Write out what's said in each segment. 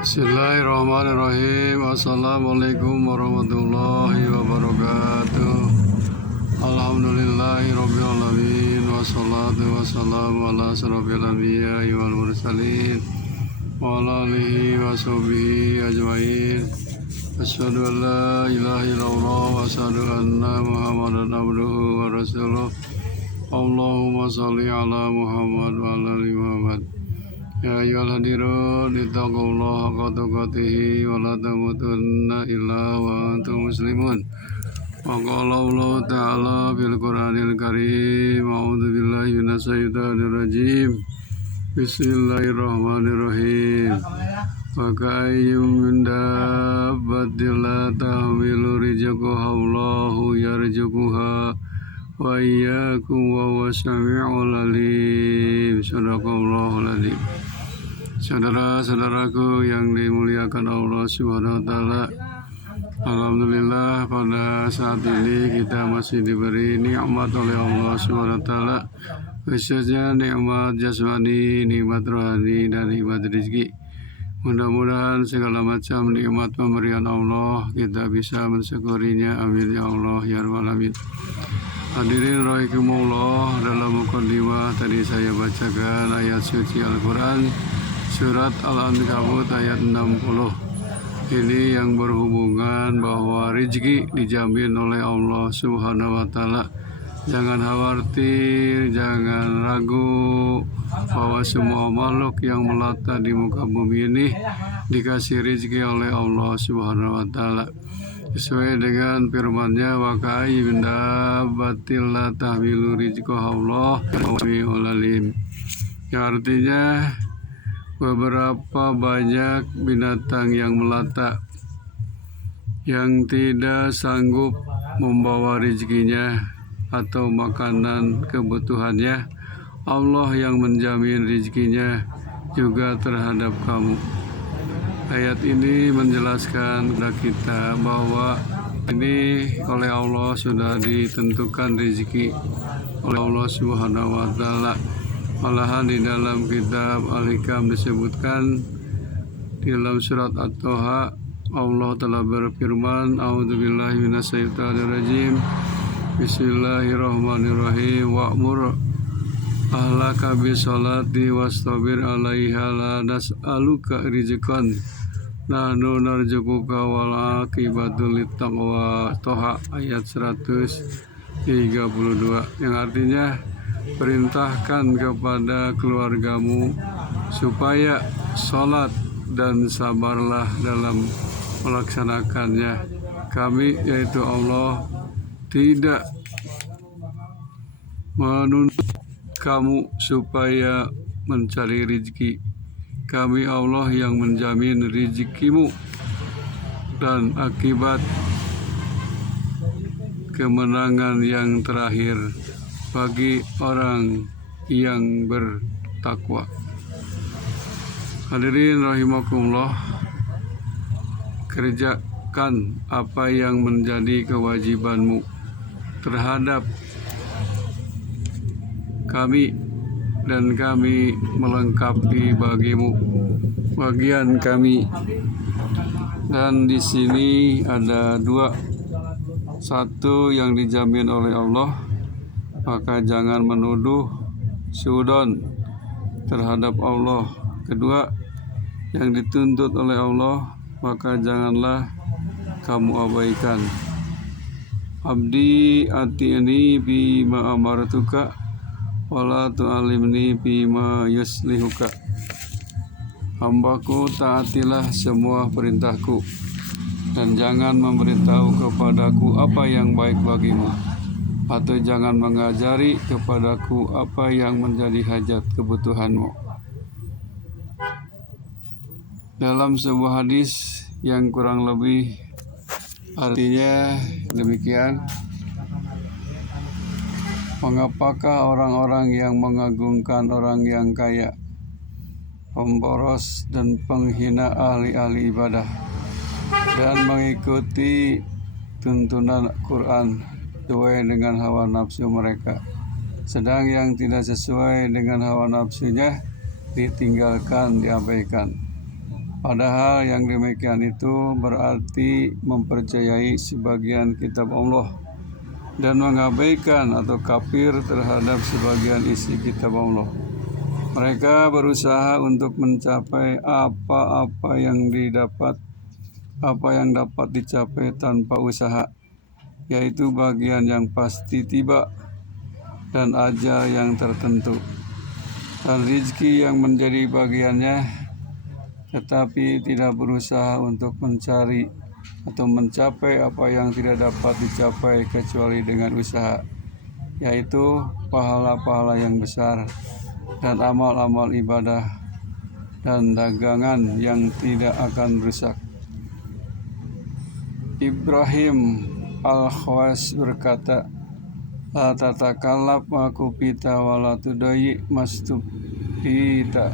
Bismillahirrahmanirrahim. Assalamualaikum warahmatullahi wabarakatuh. Alhamdulillahi rabbil alamin. Wassalatu wassalamu ala asyrofil anbiya'i wal mursalin wa ala alihi wa sahbihi ajmain. Asyhadu an la ilaha illallah wa asyhadu anna Muhammadan abduhu wa rasuluh. Allahumma shalli ala Muhammad wa ala ali Muhammad. Ya ayyuhal hadirun ittaqullaha haqqa tuqatih wa la tamutunna illa wa antum muslimun. Wa qala Allah ta'ala fil Qur'anil Karim, a'udzu billahi minasy syaithanir rajim. Bismillahirrahmanirrahim. Wa ka'ayyum min dabbatin la tahmilu rizqaha Allahu yarzuquha wa iyyakum wa huwas sami'ul alim. Shadaqallahul azim. Saudara-saudaraku yang dimuliakan Allah Subhanahu wa taala, alhamdulillah pada saat ini kita masih diberi nikmat oleh Allah Subhanahu wa taala, khususnya nikmat jasmani, nikmat rohani, dan nikmat rezeki. Mudah-mudahan segala macam nikmat pemberian Allah kita bisa mensyukurinya. Amin ya Allah ya rabbal alamin. Hadirin rahimakumullah, dalam mukadimah tadi saya bacakan ayat suci Al-Quran surat Al-Ankabut ayat 60. Ini yang berhubungan bahwa rezeki dijamin oleh Allah Subhanahu wa taala. Jangan khawatir, jangan ragu bahwa semua makhluk yang melata di muka bumi ini dikasih rezeki oleh Allah Subhanahu wa taala. Sesuai dengan firman-Nya, wa ka'ayyin min dabbatin la tahmilu rizqaha Allah wal alim. Yang artinya beberapa banyak binatang yang melata yang tidak sanggup membawa rezekinya atau makanan kebutuhannya. Allah yang menjamin rezekinya juga terhadap kamu. Ayat ini menjelaskan kepada kita bahwa ini oleh Allah sudah ditentukan rezeki oleh Allah Subhanahu wa taala. Malahan di dalam kitab Al-Hikam disebutkan di dalam surat At-Taha, Allah telah berfirman, a'udzubillahi minasyaitonirrajim. Bismillahirrahmanirrahim. Wa'mur ahlaka bisolati wastabir 'alaiha la nas'aluka rizqan nahnu narzuquka wal aqibatu littaqwa. Toha ayat 132, yang artinya perintahkan kepada keluargamu supaya sholat dan sabarlah dalam melaksanakannya. Kami, yaitu Allah, tidak menuntut kamu supaya mencari rezeki. Kami Allah yang menjamin rezekimu dan akibat kemenangan yang terakhir bagi orang yang bertakwa. Hadirin rahimakumullah, kerjakan apa yang menjadi kewajibanmu terhadap kami, dan kami melengkapi bagimu bagian kami. Dan di sini ada dua. Satu, yang dijamin oleh Allah, maka jangan menuduh suudon terhadap Allah. Kedua, yang dituntut oleh Allah, maka janganlah kamu abaikan. Abdi ati'ni bima amartuka wala tu'alimni bima yuslihuka. Hambaku, taatilah semua perintahku dan jangan memberitahu kepadaku apa yang baik bagimu, atau jangan mengajari kepadaku apa yang menjadi hajat kebutuhanmu. Dalam sebuah hadis yang kurang lebih artinya demikian, mengapakah orang-orang yang mengagungkan orang yang kaya, pemboros dan penghina ahli-ahli ibadah, dan mengikuti tuntunan Quran sesuai dengan hawa nafsu mereka, sedang yang tidak sesuai dengan hawa nafsunya ditinggalkan, diabaikan. Padahal yang demikian itu berarti mempercayai sebagian kitab Allah dan mengabaikan atau kafir terhadap sebagian isi kitab Allah. Mereka berusaha untuk mencapai apa yang dapat dicapai tanpa usaha, yaitu bagian yang pasti tiba dan ajal yang tertentu dan rizki yang menjadi bagiannya, tetapi tidak berusaha untuk mencari atau mencapai apa yang tidak dapat dicapai kecuali dengan usaha, yaitu pahala-pahala yang besar dan amal-amal ibadah dan dagangan yang tidak akan rusak. Ibrahim Al-Khawas berkata, la tatakallaf ma kupita wa la tudayi mastubita.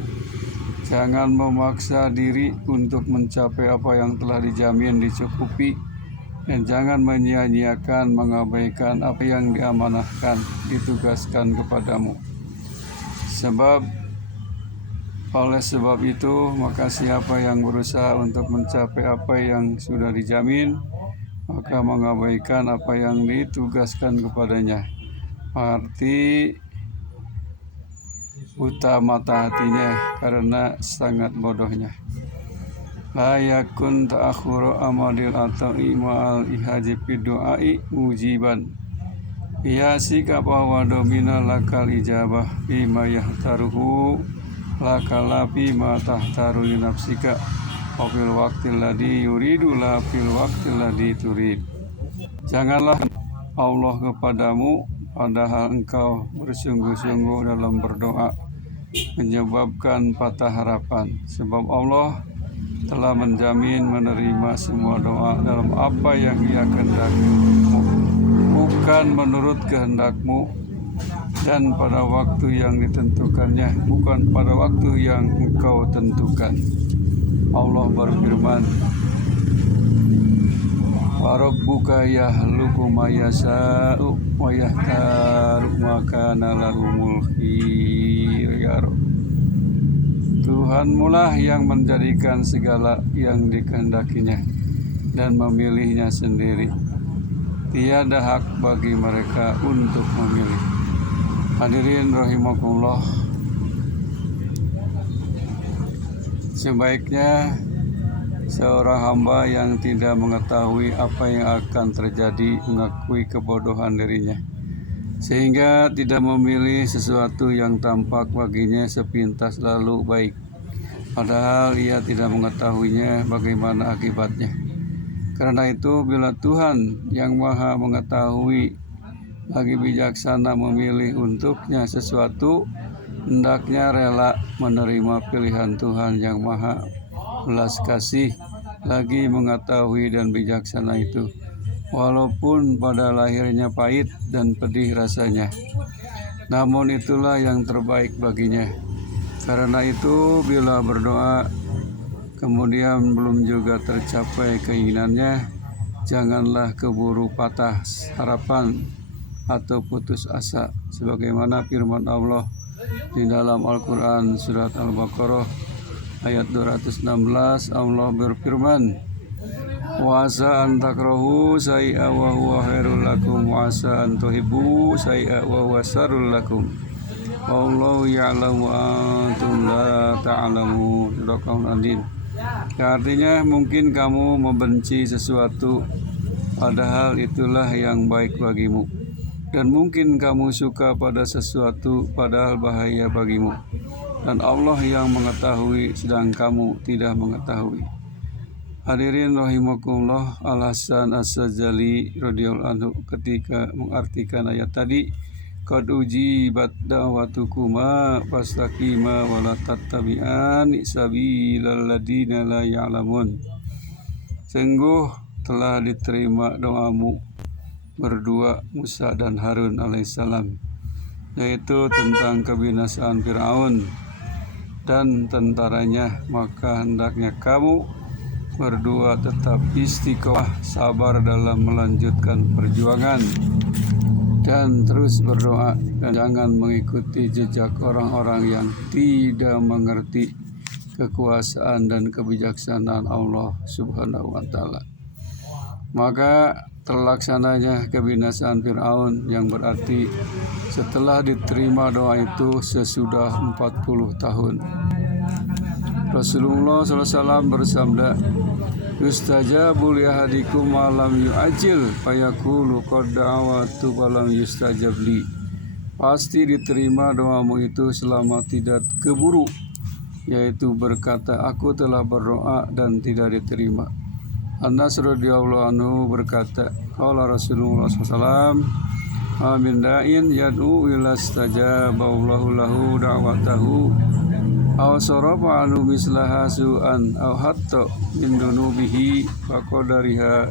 Jangan memaksa diri untuk mencapai apa yang telah dijamin dicukupi, dan jangan menyia-nyiakan, mengabaikan apa yang diamanahkan, ditugaskan kepadamu. Oleh sebab itu, maka siapa yang berusaha untuk mencapai apa yang sudah dijamin, maka mengabaikan apa yang ditugaskan kepadanya. Arti buta mata hatinya karena sangat bodohnya. La yakun ta'akhuru amadil ata'i ma'al ihaji fidu'ai mujiban. Ya sikap wa domina lakal ijabah bima yahtaruhu lakala bima tahtaru li nafsika wa fil waqtil ladhi yuridu la fil waqtil ladhi turid. Janganlah Allah kepadamu padahal engkau bersungguh-sungguh dalam berdoa, menyebabkan patah harapan, sebab Allah telah menjamin menerima semua doa dalam apa yang Ia kehendaki untukmu, bukan menurut kehendakmu dan pada waktu yang ditentukannya, bukan pada waktu yang engkau tentukan. Allah berfirman, wa rabbuka yahluku ma yasha'u wa yahtaru ma kana lahumul khiyar. Tuhanmu lah yang menjadikan segala yang dikehendakinya dan memilihnya sendiri. Tiada hak bagi mereka untuk memilih. Hadirin rahimakumullah, sebaiknya seorang hamba yang tidak mengetahui apa yang akan terjadi mengakui kebodohan dirinya, sehingga tidak memilih sesuatu yang tampak baginya sepintas lalu baik, padahal ia tidak mengetahuinya bagaimana akibatnya. Karena itu, bila Tuhan yang Maha Mengetahui lagi bijaksana memilih untuknya sesuatu, hendaknya rela menerima pilihan Tuhan yang Maha Belas Kasih lagi mengetahui dan bijaksana itu, walaupun pada lahirnya pahit dan pedih rasanya. Namun itulah yang terbaik baginya. Karena itu, bila berdoa kemudian belum juga tercapai keinginannya, janganlah keburu patah harapan atau putus asa, sebagaimana firman Allah di dalam Al-Quran surat Al-Baqarah ayat 216. Allah berfirman, wa asa an takrahu syai'a wa huwa khairul lakum wa asa an tuhibbu syai'a wa huwa syarrul lakum wallahu ya'lamu wa antum la ta'lamun. Sadaqallahul adzim. Artinya, mungkin kamu membenci sesuatu padahal itulah yang baik bagimu, dan mungkin kamu suka pada sesuatu padahal bahaya bagimu, dan Allah yang mengetahui sedang kamu tidak mengetahui. Hadirin rahimakumullah, Al-Hasan As-Sajali radhiyallahu anhu ketika mengartikan ayat tadi, qad ujibat da'watukuma fastaqima wa la tattabi'ani sabilal ladina la ya'lamun. Sungguh telah diterima doamu berdua Musa dan Harun alaihissalam, yaitu tentang kebinasaan Fir'aun dan tentaranya, maka hendaknya kamu berdua tetap istiqomah, sabar dalam melanjutkan perjuangan dan terus berdoa dan jangan mengikuti jejak orang-orang yang tidak mengerti kekuasaan dan kebijaksanaan Allah Subhanahu wa taala. Maka terlaksananya kebinasaan Fir'aun, yang berarti setelah diterima doa itu sesudah 40 tahun. Rasulullah SAW bersabda, "Yustajabu li ahadikum ma lam yu'ajil fayaqulu qad da'awtu wa lam yustajab li." Pasti diterima doamu itu selama tidak keburu, yaitu berkata, "Aku telah berdoa dan tidak diterima." Anas radhiyallahu anhu berkata, qala Rasulullah SAW, "Amin da'in yad'u ila stajaballahu lahu da'watahu aw sarafa anu mislaha su'an aw hatta min dunubihi faqadariha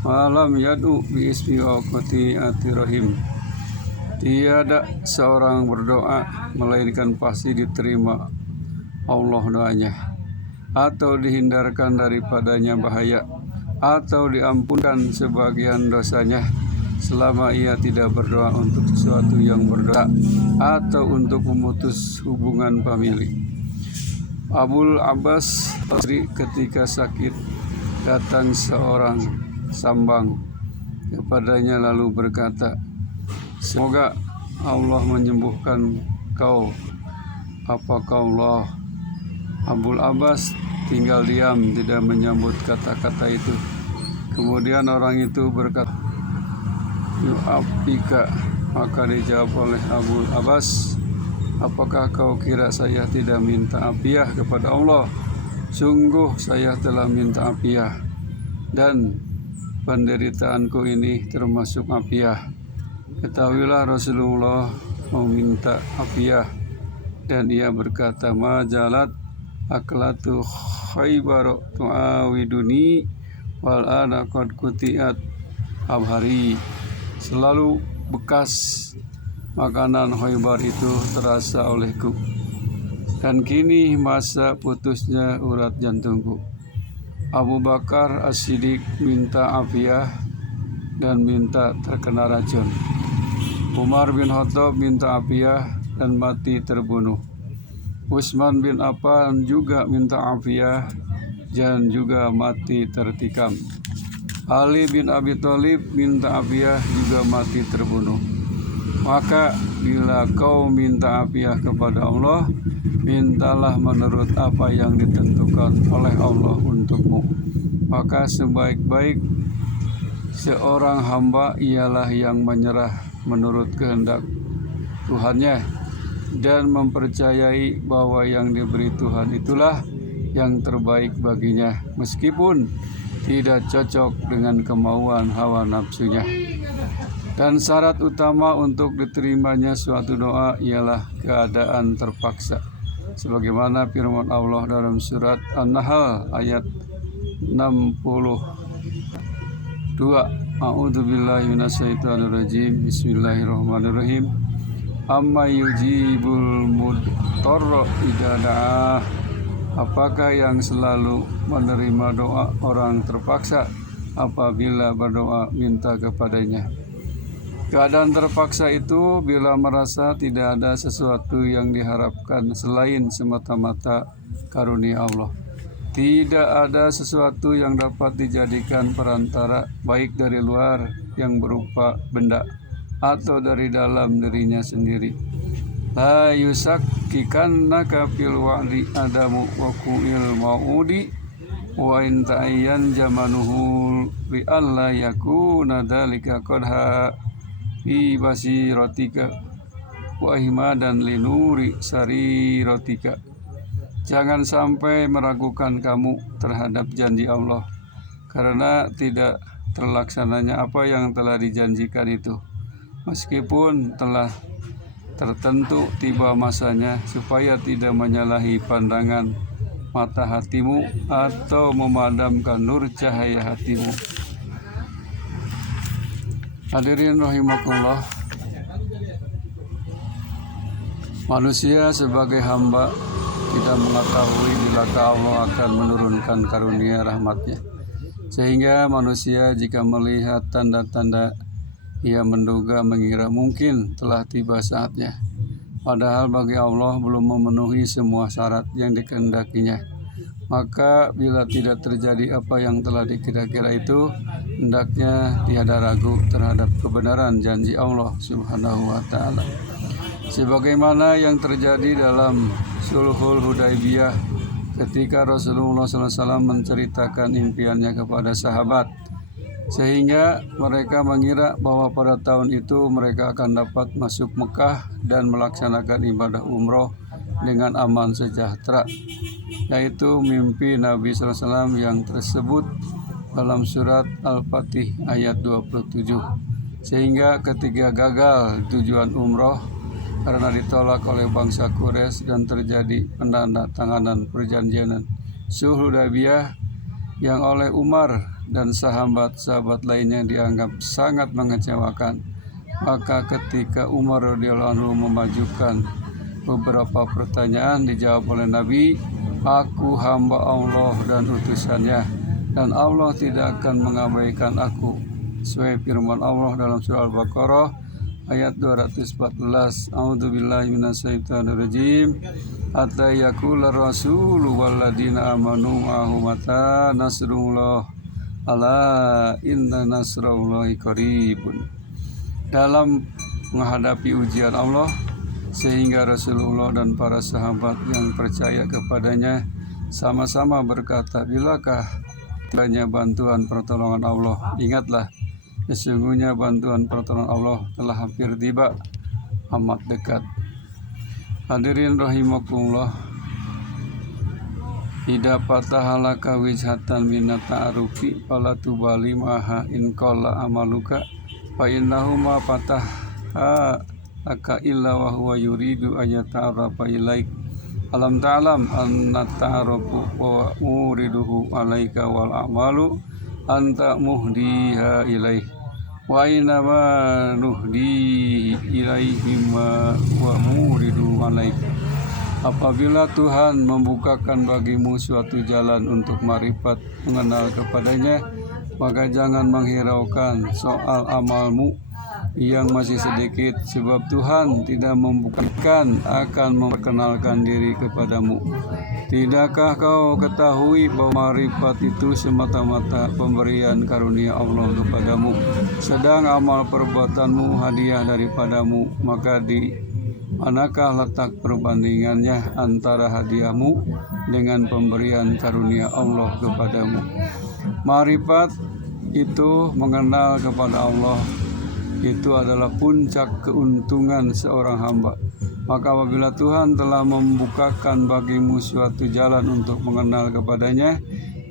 malam yad'u bi ismi waqati atirahim." Tiada seorang berdoa melainkan pasti diterima Allah doanya, atau dihindarkan daripadanya bahaya, atau diampunkan sebagian dosanya selama ia tidak berdoa untuk sesuatu yang berdoa atau untuk memutus hubungan famili. Abul Abbas ketika sakit datang seorang sambang kepadanya lalu berkata, "Semoga Allah menyembuhkan kau." Apakah Allah? Abul Abbas tinggal diam, tidak menyambut kata-kata itu. Kemudian orang itu berkata, "Yu'afika." Maka dijawab oleh Abul Abbas, "Apakah kau kira saya tidak minta afiah kepada Allah? Sungguh saya telah minta afiah, dan penderitaanku ini termasuk afiah." Ketahuilah Rasulullah meminta afiah, dan ia berkata, "Majalat aklatu Khaybar tu'awiduni wal ana qad kutiat abhari." Selalu bekas makanan Khaybar itu terasa olehku, dan kini masa putusnya urat jantungku. Abu Bakar As-Siddiq minta afiah dan minta terkena racun. Umar bin Khattab minta afiah dan mati terbunuh. Utsman bin Affan juga minta afiah dan juga mati tertikam. Ali bin Abi Thalib minta afiah juga mati terbunuh. Maka bila kau minta afiah kepada Allah, mintalah menurut apa yang ditentukan oleh Allah untukmu. Maka sebaik-baik seorang hamba ialah yang menyerah menurut kehendak Tuhannya dan mempercayai bahwa yang diberi Tuhan itulah yang terbaik baginya, meskipun tidak cocok dengan kemauan hawa nafsunya. Dan syarat utama untuk diterimanya suatu doa ialah keadaan terpaksa, sebagaimana firman Allah dalam surat An-Nahl ayat 62. A'udzubillahi minasyaitonirrajim. Bismillahirrahmanirrahim. Amma yujibul mudtarra idza da'ah. Apakah yang selalu menerima doa orang terpaksa apabila berdoa minta kepadanya? Keadaan terpaksa itu bila merasa tidak ada sesuatu yang diharapkan selain semata-mata karunia Allah. Tidak ada sesuatu yang dapat dijadikan perantara, baik dari luar yang berupa benda atau dari dalam dirinya sendiri. La yusakkikannaka fil wa'di adamu wa ku'il ma'udi wa in ta'ayyan jamanuhu bi alla yakuna dalika qadha fi basiratika wa ihmadan linuri sariratika. Jangan sampai meragukan kamu terhadap janji Allah, karena tidak terlaksananya apa yang telah dijanjikan itu, meskipun telah tertentu tiba masanya, supaya tidak menyalahi pandangan mata hatimu atau memadamkan nur cahaya hatimu. Hadirin rahimakumullah, manusia sebagai hamba tidak mengetahui bila Allah akan menurunkan karunia rahmatnya, sehingga manusia jika melihat tanda-tanda Ia mengira mungkin telah tiba saatnya. Padahal bagi Allah belum memenuhi semua syarat yang dikehendakinya. Maka bila tidak terjadi apa yang telah dikira-kira itu, hendaknya tiada ragu terhadap kebenaran janji Allah Subhanahu wa Ta'ala. Sebagaimana yang terjadi dalam Sulhul Hudaybiyah ketika Rasulullah SAW menceritakan impiannya kepada sahabat, sehingga mereka mengira bahwa pada tahun itu mereka akan dapat masuk Mekah dan melaksanakan ibadah umroh dengan aman sejahtera, yaitu mimpi Nabi SAW yang tersebut dalam surat Al-Fatih ayat 27. Sehingga ketika gagal tujuan umroh karena ditolak oleh bangsa Quraisy dan terjadi penandatanganan perjanjian Sulh Hudaybiyah yang oleh Umar dan sahabat-sahabat lainnya dianggap sangat mengecewakan, maka ketika Umar radhiyallahu anhu memajukan beberapa pertanyaan, dijawab oleh Nabi, "Aku hamba Allah dan utusannya, dan Allah tidak akan mengabaikan aku." Sesuai firman Allah dalam surah Al-Baqarah ayat 214. A'udzubillahi minasyaitonirrajim. Hatta yaqula rasulu walladzina amanu ma'ahu mata nasrullah ala inna nasrallahi qaribun. Dalam menghadapi ujian Allah, sehingga Rasulullah dan para sahabat yang percaya kepadanya sama-sama berkata, "Bilakah tibanya bantuan pertolongan Allah? Ingatlah, sesungguhnya bantuan pertolongan Allah telah hampir tiba, amat dekat." Hadirin rahimakumullah, idza fatahalaka wijhatan minat ta'arufi fala tubali maha in qala amaluka fa innahu ma fataha laka illa wa huwa yuridu ayata'arafa ilaik. Alam ta'lam anna ta'arafu wa muriduhu alaika wal amalu anta muhdiha ilaih wa inama nuhdi ilaihim wa muridu alaik. Apabila Tuhan membukakan bagimu suatu jalan untuk marifat mengenal kepadanya, maka jangan menghiraukan soal amalmu yang masih sedikit, sebab Tuhan tidak membukakan akan memperkenalkan diri kepadamu. Tidakkah kau ketahui bahwa marifat itu semata-mata pemberian karunia Allah kepadamu, sedang amal perbuatanmu hadiah daripadamu? Maka di manakah letak perbandingannya antara hadiahmu dengan pemberian karunia Allah kepadamu? Marifat itu mengenal kepada Allah, itu adalah puncak keuntungan seorang hamba. Maka apabila Tuhan telah membukakan bagimu suatu jalan untuk mengenal kepadanya,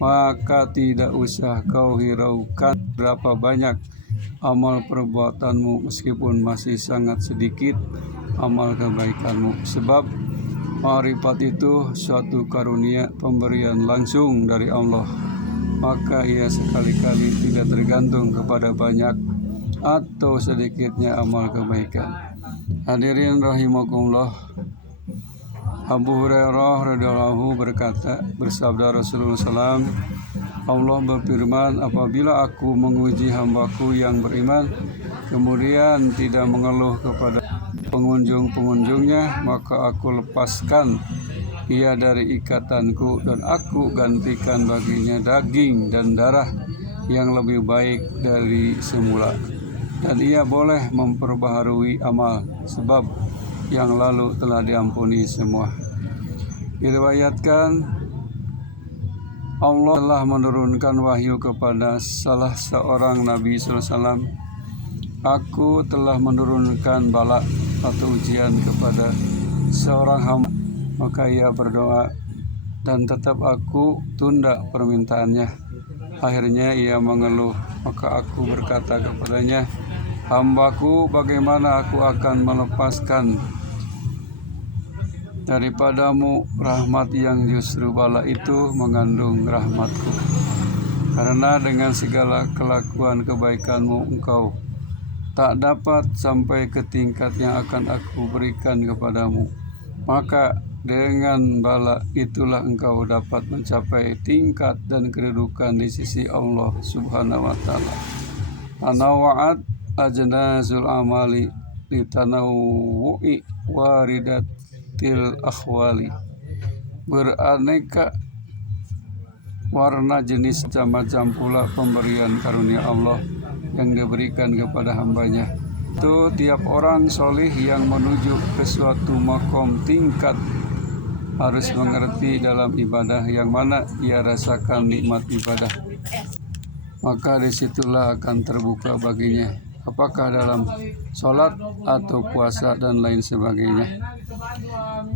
maka tidak usah kau hiraukan berapa banyak amal perbuatanmu, meskipun masih sangat sedikit amal kebaikanmu. Sebab marifat itu suatu karunia pemberian langsung dari Allah, maka ia sekali-kali tidak tergantung kepada banyak atau sedikitnya amal kebaikan. Hadirin rahimakumullah, Abu Hurairah radhiyallahu berkata, bersabda Rasulullah SAW, Allah berfirman, apabila aku menguji hambaku yang beriman, kemudian tidak mengeluh kepada pengunjung-pengunjungnya, maka aku lepaskan ia dari ikatanku dan aku gantikan baginya daging dan darah yang lebih baik dari semula. Dan ia boleh memperbaharui amal, sebab yang lalu telah diampuni semua. Diriwayatkan Allah telah menurunkan wahyu kepada salah seorang Nabi SAW. Aku telah menurunkan bala atau ujian kepada seorang hamba, maka ia berdoa dan tetap aku tunda permintaannya. Akhirnya ia mengeluh, maka aku berkata kepadanya, hambaku, bagaimana aku akan melepaskan daripadamu rahmat yang justru bala itu mengandung rahmatku? Karena dengan segala kelakuan kebaikanmu engkau tak dapat sampai ke tingkat yang akan aku berikan kepadamu, maka dengan bala itulah engkau dapat mencapai tingkat dan kedudukan di sisi Allah Subhanahu wa Ta'ala. Tanawa'at ajnazul amali litanawu'i waridatil akhwali. Beraneka warna jenis macam-macam pula pemberian karunia Allah yang diberikan kepada hambanya. Itu tiap orang solih yang menuju ke suatu makom tingkat harus mengerti dalam ibadah yang mana ia rasakan nikmat ibadah, maka disitulah akan terbuka baginya, apakah dalam sholat atau puasa dan lain sebagainya.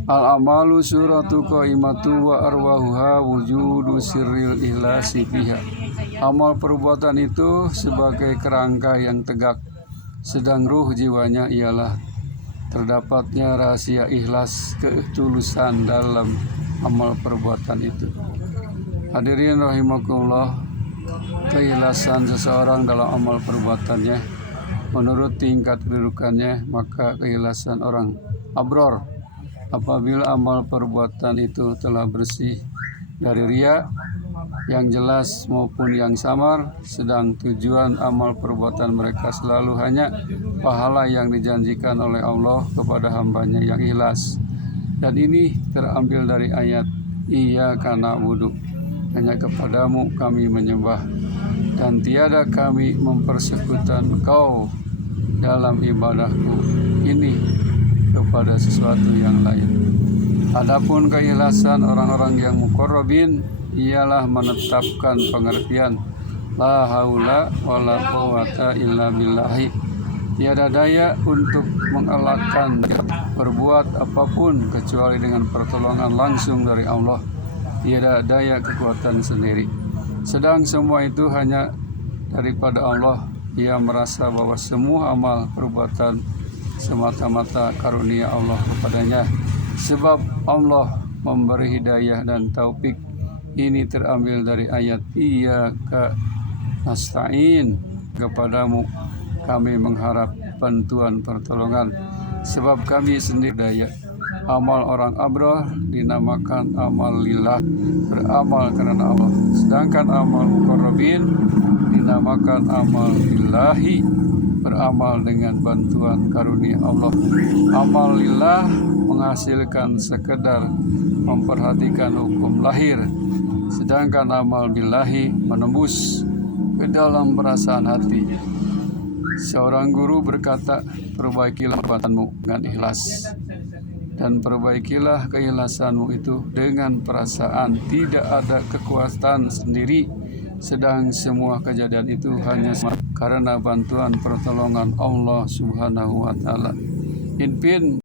Al-amalu suratu qaimatu wa arwahuha wujudu sirril ihlasi fiha. Amal perbuatan itu sebagai kerangka yang tegak, sedang ruh jiwanya ialah terdapatnya rahasia ikhlas, ketulusan dalam amal perbuatan itu. Hadirin rahimakumullah, keikhlasan seseorang dalam amal perbuatannya menurut tingkat kedudukannya, maka keikhlasan orang abror apabila amal perbuatan itu telah bersih dari riya yang jelas maupun yang samar, sedang tujuan amal perbuatan mereka selalu hanya pahala yang dijanjikan oleh Allah kepada hambanya yang ikhlas. Dan ini terambil dari ayat Iyyaka na'budu, hanya kepadamu kami menyembah, dan tiada kami mempersekutukan Engkau dalam ibadahku ini kepada sesuatu yang lain. Adapun keikhlasan orang-orang yang muqarrabin ialah menetapkan pengertian la haula wala quwata illa billahi. Tiada daya untuk mengelakkan berbuat apapun kecuali dengan pertolongan langsung dari Allah. Tiada daya kekuatan sendiri. Sedang semua itu hanya daripada Allah. Ia merasa bahwa semua amal perbuatan semata-mata karunia Allah kepadanya, sebab Allah memberi hidayah dan taufik. Ini terambil dari ayat Iyyaka nasta'in, kepadamu kami mengharap bantuan pertolongan, sebab kami sendiri daya. Amal orang abrah dinamakan amal lillah, beramal karena Allah, sedangkan amal muqarrabin dinamakan amal lillahi, beramal dengan bantuan karunia Allah. Amal lillah menghasilkan sekedar memperhatikan hukum lahir, sedangkan amal billahi menembus ke dalam perasaan hati. Seorang guru berkata, perbaikilah perbuatanmu dengan ikhlas, dan perbaikilah keikhlasanmu itu dengan perasaan tidak ada kekuatan sendiri, sedang semua kejadian itu hanya karena bantuan pertolongan Allah Subhanahu wa Ta'ala. Inpin